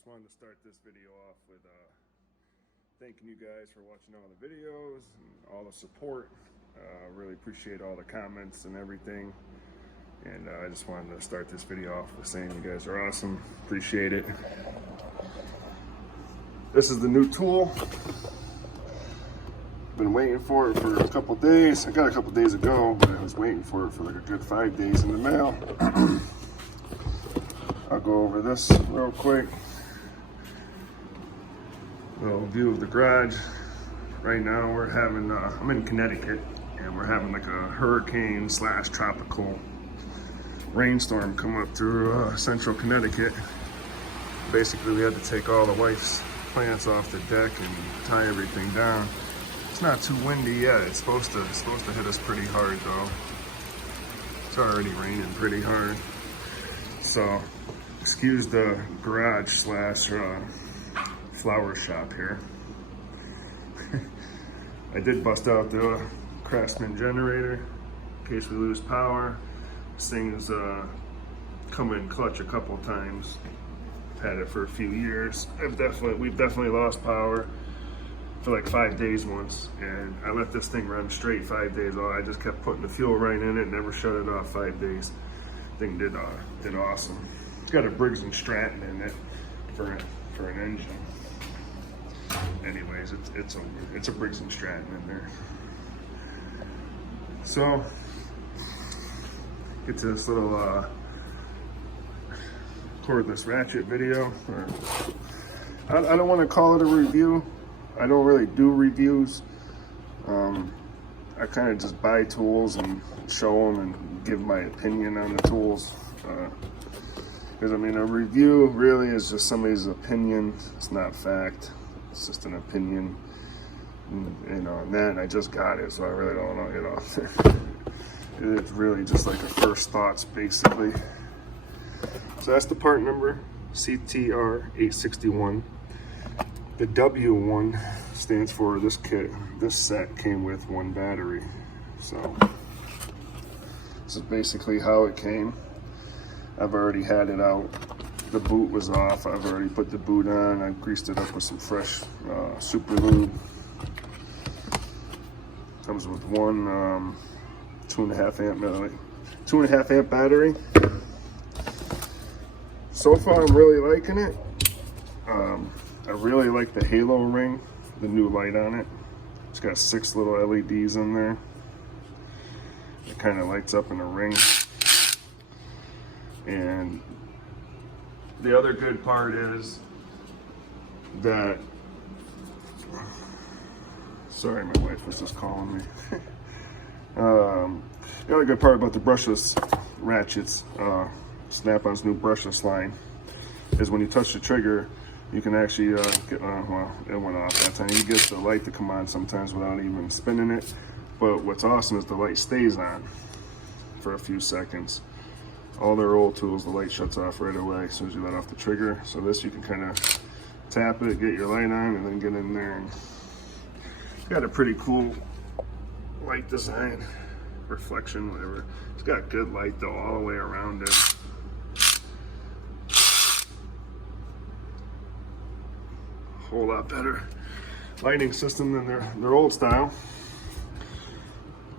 just wanted to start this video off with thanking you guys for watching all the videos and all the support. Really appreciate all the comments and everything. And I just wanted to start this video off with saying you guys are awesome. Appreciate it. This is the new tool. Been waiting for it for a couple days. I got it a couple days ago, but I was waiting for it for like a good 5 days in the mail. I'll go over this real quick. Little view of the garage. Right now we're having, I'm in Connecticut, and we're having like a hurricane / tropical rainstorm come up through central Connecticut. Basically we had to take all the wife's plants off the deck and tie everything down. It's not too windy yet. It's supposed to hit us pretty hard though. It's already raining pretty hard. So excuse the garage / flower shop here. I did bust out the Craftsman Generator in case we lose power. This thing's come in clutch a couple times. I've had it for a few years. We've definitely lost power for like 5 days once, and I let this thing run straight 5 days. I just kept putting the fuel right in it, never shut it off 5 days. Thing did awesome. It's got a Briggs & Stratton in it for an engine. Anyways, it's a Briggs & Stratton in there. So get to this little cordless ratchet video. I don't want to call it a review. I don't really do reviews. I kind of just buy tools and show them and give my opinion on the tools. Because I mean, a review really is just somebody's opinion. It's not fact. It's just an opinion. And I just got it, so I really don't want to get off there. It's really just like a first thoughts, basically. So that's the part number, CTR861. The W1 stands for this kit. This set came with 1 battery. So this is basically how it came. I've already had it out. The boot was off. I've already put the boot on. I greased it up with some fresh super lube. Comes with one 2.5 amp battery. So far, I'm really liking it. I really like the halo ring, the new light on it. It's got 6 little LEDs in there. It kind of lights up in a ring. And the other good part is that, sorry, my wife was just calling me. The other good part about the brushless ratchets, Snap-on's new brushless line, is when you touch the trigger, you can actually get, well, it went off that time. You get the light to come on sometimes without even spinning it. But what's awesome is the light stays on for a few seconds. All their old tools, the light shuts off right away as soon as you let off the trigger. So this, you can kind of tap it, get your light on, and then get in there. And it's got a pretty cool light design, reflection, whatever. It's got good light though all the way around it. Whole lot better lighting system than their old style,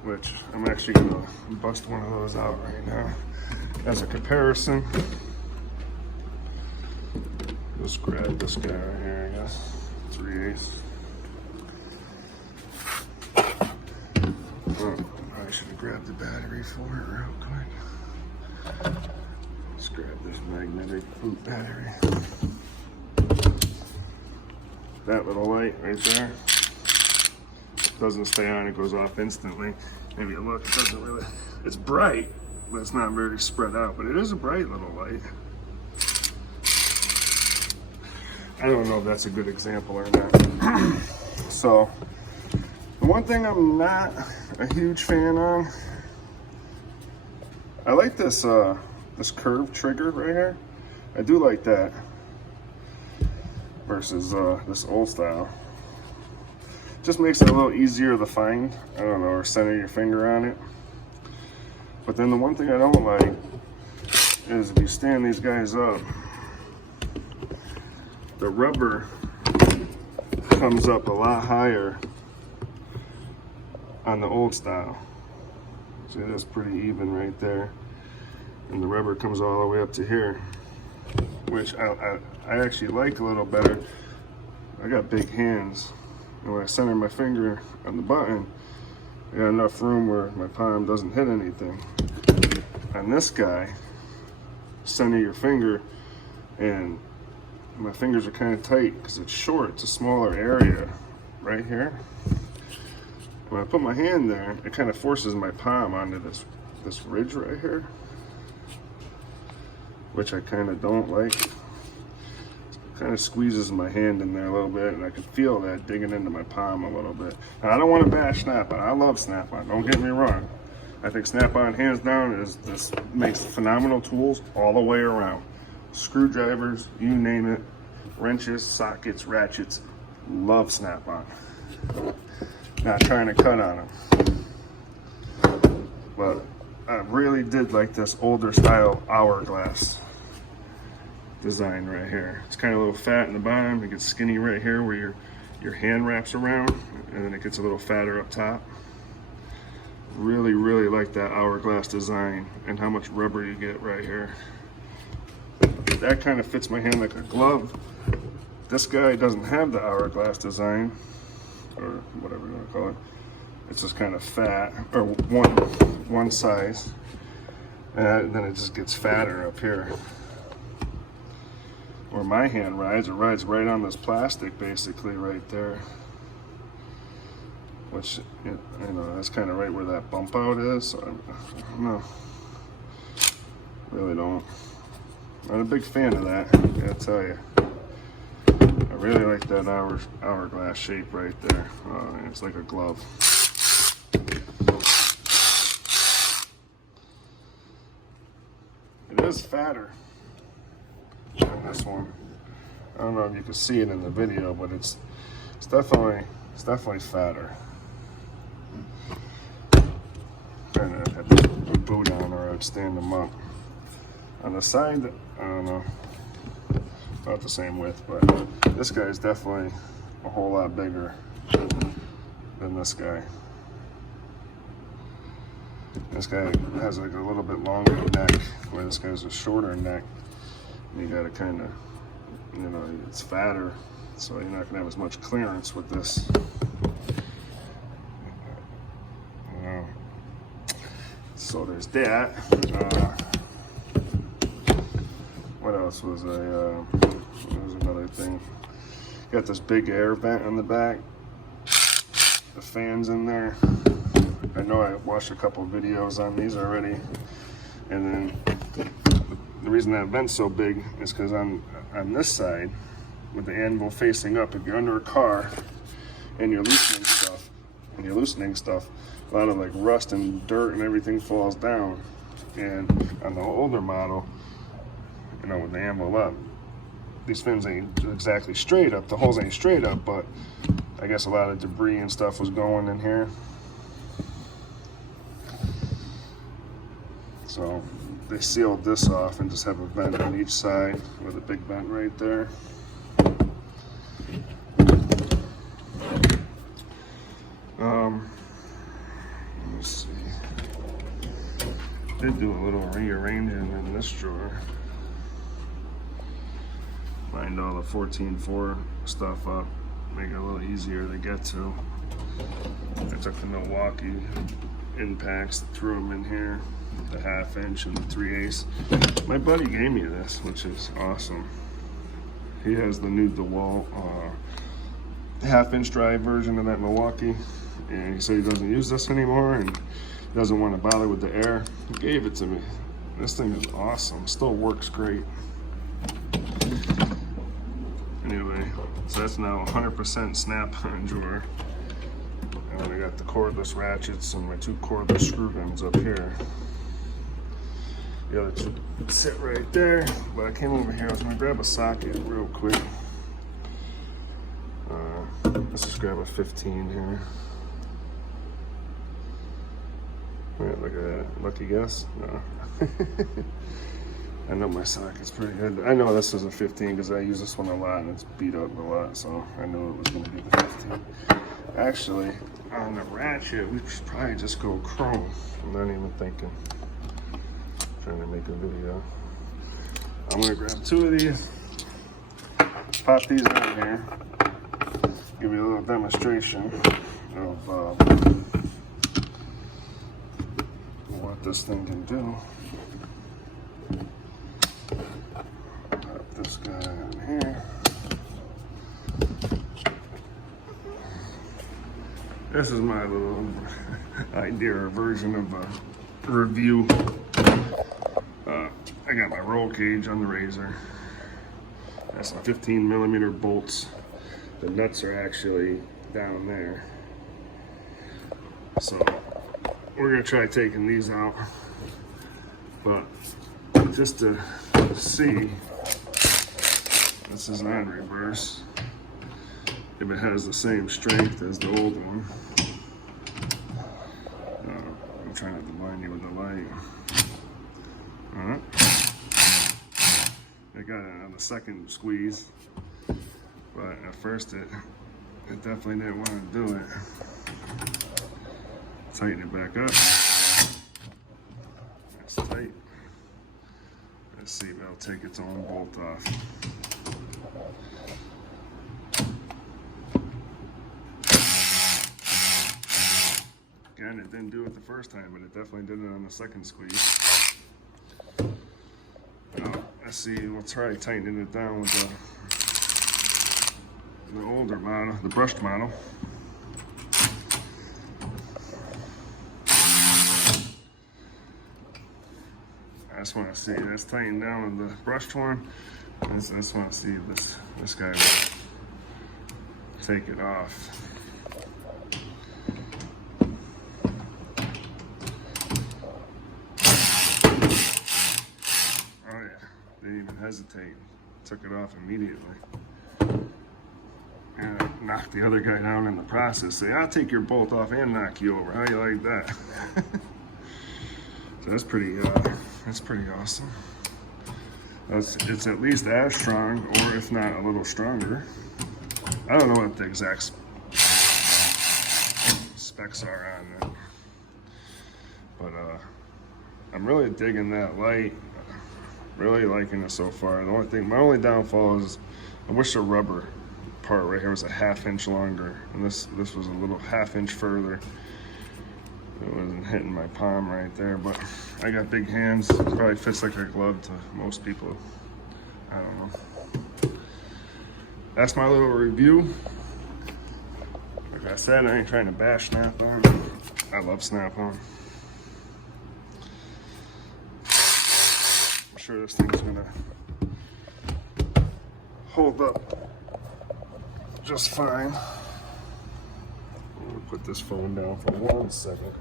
which I'm actually gonna bust one of those out right now as a comparison. Just grab this guy right here, I guess. 3/8. Oh, I should have grabbed the battery for it real quick. Let's grab this magnetic boot battery. That little light right there doesn't stay on, it goes off instantly. Maybe you look, it doesn't really, it's bright, but it's not very spread out, but it is a bright little light. I don't know if that's a good example or not. So, the one thing I'm not a huge fan on, I like this this curved trigger right here. I do like that. Versus this old style. Just makes it a little easier to find, I don't know, or center your finger on it. But then the one thing I don't like is if you stand these guys up, the rubber comes up a lot higher on the old style. See, that's pretty even right there. And the rubber comes all the way up to here, which I actually like a little better. I got big hands, and when I center my finger on the button, I got enough room where my palm doesn't hit anything. On this guy, center your finger, and my fingers are kind of tight because it's short. It's a smaller area right here. When I put my hand there, it kind of forces my palm onto this ridge right here, which I kind of don't like. It kind of squeezes my hand in there a little bit, and I can feel that digging into my palm a little bit. Now, I don't want to bash Snap-on. I love Snap-on. Don't get me wrong. I think Snap-on, hands down, makes phenomenal tools all the way around. Screwdrivers, you name it, wrenches, sockets, ratchets. Love Snap-on. Not trying to cut on them, but I really did like this older style hourglass design right here. It's kind of a little fat in the bottom. It gets skinny right here where your hand wraps around, and then it gets a little fatter up top. Really, really like that hourglass design and how much rubber you get right here. That kind of fits my hand like a glove. This guy doesn't have the hourglass design, or whatever you want to call it. It's just kind of fat, or one size, and then it just gets fatter up here. Where my hand rides, it rides right on this plastic, basically right there. Which, you know, that's kind of right where that bump out is. So I don't know. Really don't. Not a big fan of that, I gotta tell you. I really like that hourglass shape right there. It's like a glove. It is fatter than this one. I don't know if you can see it in the video, but it's definitely fatter. Kind of have to put a boot on, or I'd stand them up. On the side, I don't know. About the same width, but this guy is definitely a whole lot bigger than this guy. This guy has like a little bit longer neck, where this guy's a shorter neck. And you gotta kind of, you know, it's fatter, so you're not gonna have as much clearance with this. So there's that. What else was there was another thing. Got this big air vent on the back. The fans in there. I know I watched a couple videos on these already. And then the reason that vent's so big is because on this side, with the anvil facing up, if you're under a car and you're loosening stuff, a lot of like rust and dirt and everything falls down. And on the older model, you know, with the anvil up, these fins ain't exactly straight up, the holes ain't straight up, but I guess a lot of debris and stuff was going in here. So they sealed this off and just have a vent on each side with a big vent right there. Let's see. Did do a little rearranging in this drawer. Lined all the 14.4 stuff up, make it a little easier to get to. I took the Milwaukee impacts, threw them in here, the 1/2 inch and the 3/8. My buddy gave me this, which is awesome. He has the new DeWalt 1/2 inch drive version of that Milwaukee, and he said he doesn't use this anymore and doesn't want to bother with the air. He gave it to me. This thing is awesome, still works great. Anyway, so that's now 100% Snap-on drawer. And I got the cordless ratchets and my 2 cordless screw guns up here. The other 2 sit right there, but I came over here, I was gonna grab a socket real quick. Let's just grab a 15 here. Wait, look at that, lucky guess? No. I know my socket's pretty good. I know this is a 15 because I use this one a lot and it's beat up a lot, so I knew it was going to be the 15. Actually, on the ratchet, we should probably just go chrome. I'm not even thinking. Trying to make a video. I'm going to grab 2 of these, pop these in here, give you a little demonstration of what this thing can do. Pop this guy in here. This is my little idea or version of a review. I got my roll cage on the razor. That's some 15mm bolts. The nuts are actually down there. So we're gonna try taking these out. But just to see, this is on reverse. If it has the same strength as the old one. I'm trying not to blind you with the light. Alright. I got it on the second squeeze, but at first it definitely didn't want to do it. Tighten it back up. That's tight. Let's see if it'll take its own bolt off. Again, it didn't do it the first time, but it definitely did it on the second squeeze. Let's see, we'll try tightening it down with the older model, the brushed model. I just want to see that's tightened down with the brushed one. I just want to see if this guy will take it off. Didn't even hesitate, took it off immediately. And I knocked the other guy down in the process. Say, I'll take your bolt off and knock you over. How do you like that? So that's pretty awesome. It's at least as strong, or if not a little stronger. I don't know what the exact specs are on it, but I'm really digging that light. Really liking it so far. My only downfall is I wish the rubber part right here was a 1/2 inch longer, and this was a little 1/2 inch further. It wasn't hitting my palm right there, but I got big hands. It probably fits like a glove to most people. I don't know. That's my little review. Like I said, I ain't trying to bash Snap-on. I love Snap-on. I'm sure this thing's gonna hold up just fine. I'm gonna put this phone down for 1 second.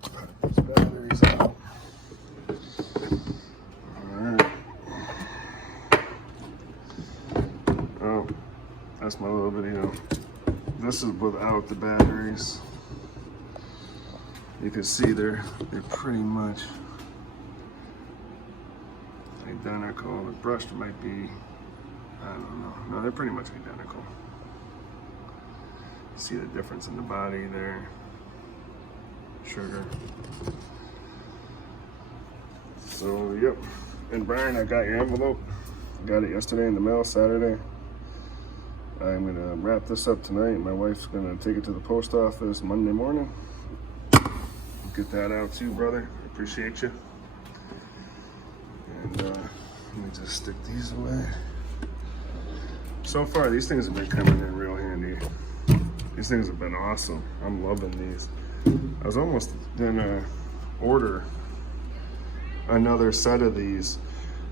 Put these batteries out. Alright. Oh, that's my little video. This is without the batteries. You can see they're pretty much identical. The brushed might be, I don't know. No, they're pretty much identical. See the difference in the body there. Sugar. So, yep. And Brian, I got your envelope. I got it yesterday in the mail, Saturday. I'm gonna wrap this up tonight. My wife's gonna take it to the post office Monday morning. Get that out too, brother. Appreciate you. And let me just stick these away. So far, these things have been coming in real handy. These things have been awesome. I'm loving these. I was almost gonna order another set of these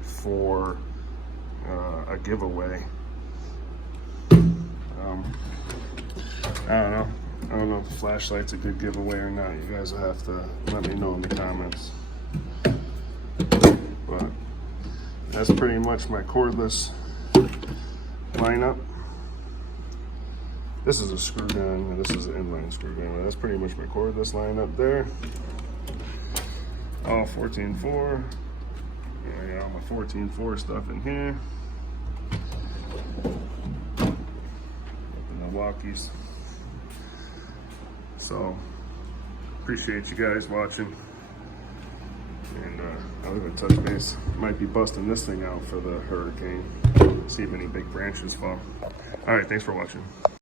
for a giveaway. I don't know if flashlight's a good giveaway or not. You guys will have to let me know in the comments. But that's pretty much my cordless lineup. This is a screw gun, and this is an inline screw gun. That's pretty much my cordless line up there. All 14.4. I got all my 14.4 stuff in here. The Milwaukee's. So, appreciate you guys watching. And I'm gonna touch base. Might be busting this thing out for the hurricane. See if any big branches fall. All right, thanks for watching.